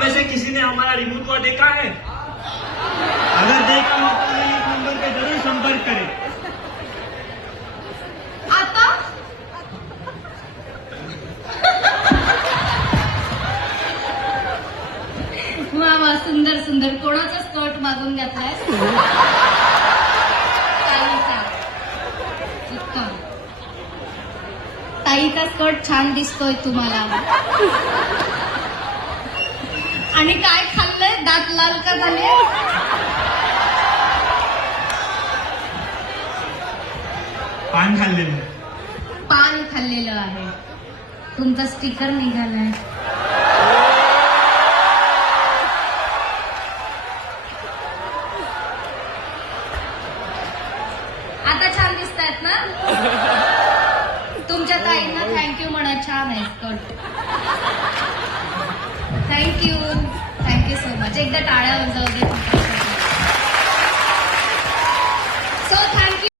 में से किसी ने हमारा रिमोट को देखा है? अगर देखा हो तो इस नंबर पे जरूर संपर्क करें। आता वा वा, सुंदर सुंदर. कोणाचा स्कर्ट मागून घातलाय? ताईचा. उत्तम. ताईचा स्कर्ट छान दिसतोय तुम्हाला. आणि काय खाल्लंय? दात लाल का झाले? पान खाल्लेलं. पान खाल्लेलं आहे. तुमचा स्टिकर निघालाय. आता छान दिसतायत ना? तुमच्या ताईंना थँक्यू म्हणा. छान आहे स्कर्ट. Thank you so much. एकदा टाळ्या वाजवा.